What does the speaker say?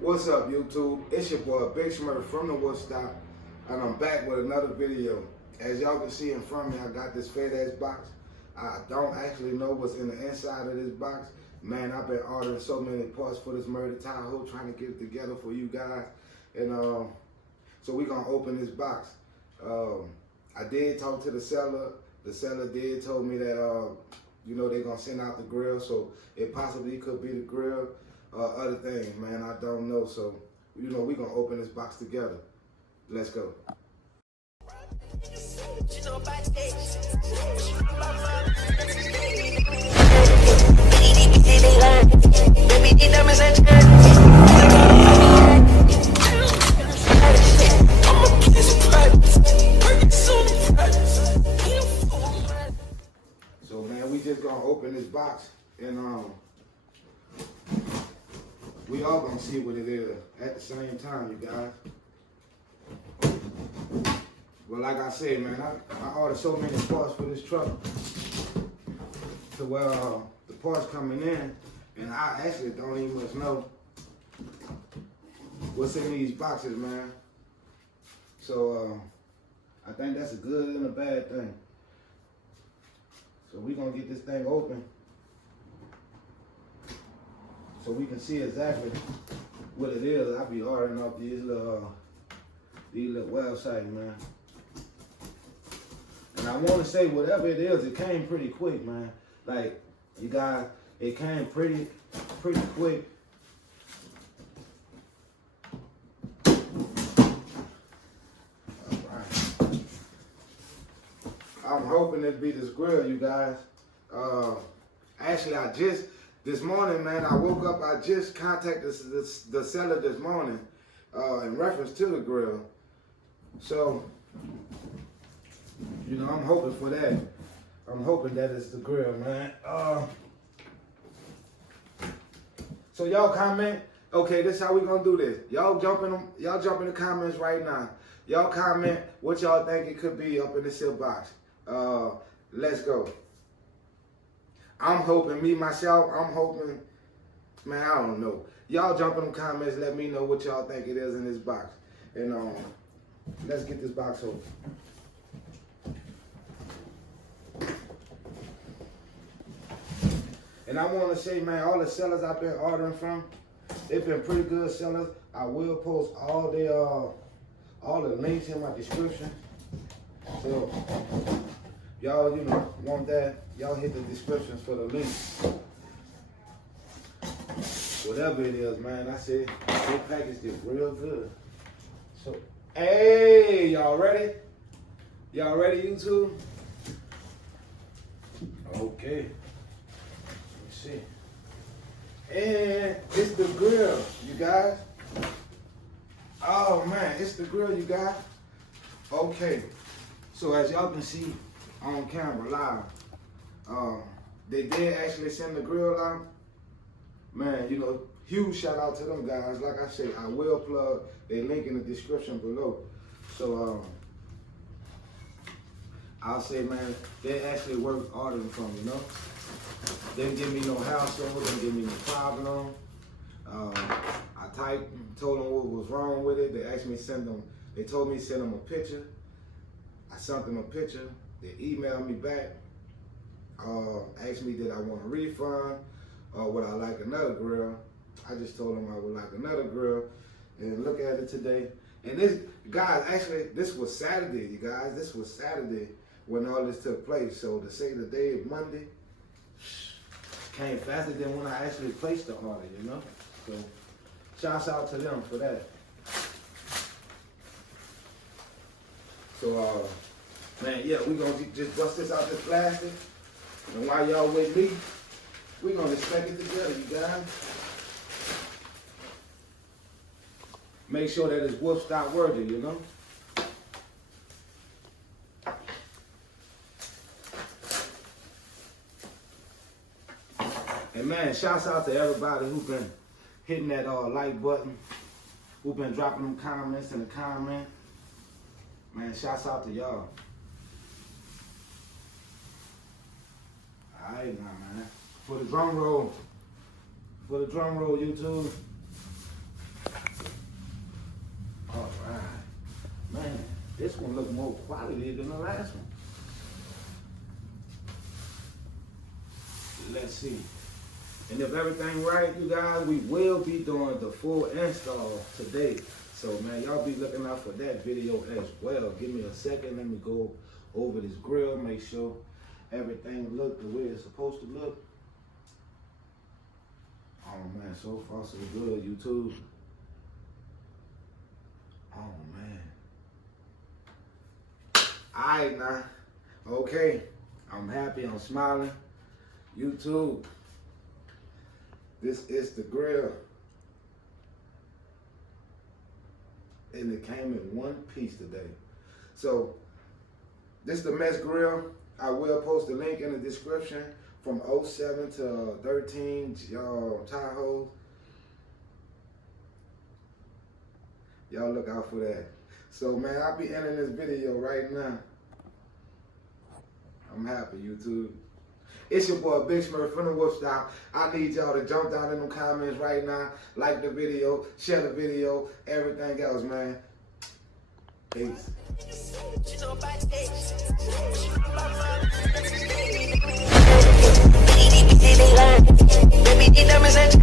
What's up, YouTube? It's your boy Big Smurder from the Woodstock, and I'm back with another video. As y'all can see in front of me, I got this fat ass box. I don't actually know what's in the inside of this box. Man, I've been ordering so many parts for this Chevy Tahoe, trying to get it together for you guys. And so we're gonna open this box. I did talk to the seller. The seller did told me that you know, they're gonna send out the grill, so it possibly could be the grill. Other things, man, I don't know. So, you know, we're gonna open this box together. Let's go. So, man, we just gonna open this box and we all gonna see what it is at the same time, you guys. Well, like I said, man, I ordered so many parts for this truck to where the parts coming in, and I actually don't even much know what's in these boxes, man. So I think that's a good and a bad thing. So we're gonna get this thing open so we can see exactly what it is. I'll be ordering off these little websites, man. And I want to say, whatever it is, it came pretty quick, man. Like, you guys, it came pretty quick. All right. I'm hoping it be this grill, you guys. Actually, this morning, man, I woke up, I just contacted the seller this morning in reference to the grill. So, you know, I'm hoping for that. I'm hoping that it's the grill, man. So y'all comment. Okay, this is how we gonna do this. Y'all jump in the comments right now. Y'all comment what y'all think it could be up in this here box. Let's go. I'm hoping, I'm hoping, man, I don't know. Y'all jump in the comments, let me know what y'all think it is in this box. And let's get this box open. And I want to say, man, all the sellers I've been ordering from, they've been pretty good sellers. I will post all the links in my description. So y'all, you know, want that, y'all hit the descriptions for the links. Whatever it is, man, I said, they packaged it real good. So, hey, y'all ready? Y'all ready, YouTube? Okay. Let's see. And it's the grill, you guys. Oh, man, it's the grill, you guys. Okay. So, as y'all can see on camera live, they did actually send the grill out. Man, you know, huge shout out to them guys. Like I said, I will plug their link in the description below. So I'll say, man, they actually worth ordering from, you know. They didn't give me no hassle, they didn't give me no problem. I told them what was wrong with it. They asked me they told me to send them a picture. I sent them a picture. They emailed me back, asked me did I want a refund or would I like another grill. I just told them I would like another grill, and look at it today. And this, guys, actually, this was Saturday, you guys. This was Saturday when all this took place. So to say the day of Monday came faster than when I actually placed the order, you know. So shouts out to them for that. So man, yeah, we're gonna just bust this out this plastic, and while y'all with me, we're gonna inspect it together, you guys. Make sure that it's Woodstock worthy, you know. And man, shouts out to everybody who's been hitting that like button, who've been dropping them comments in the comment. Man, shouts out to y'all. All right, now, man. For the drum roll, YouTube. this one look more quality than the last one. Let's see. And if everything right, you guys, we will be doing the full install today. So, man, y'all be looking out for that video as well. Give me a second. Let me go over this grill, make sure everything look the way it's supposed to look. Oh, man, so far so good, YouTube. Oh, man. All right, now. Okay. I'm happy. I'm smiling. YouTube. This is the grill. And it came in one piece today. So, this is the Mess Grill. I will post the link in the description from 07 to 13 Tahoe. Y'all look out for that. So, man, I'll be ending this video right now. I'm happy, YouTube. It's your boy Big Smurf from the Wolf Style. I need y'all to jump down in the comments right now, like the video, share the video, everything else, man. Peace. Baby,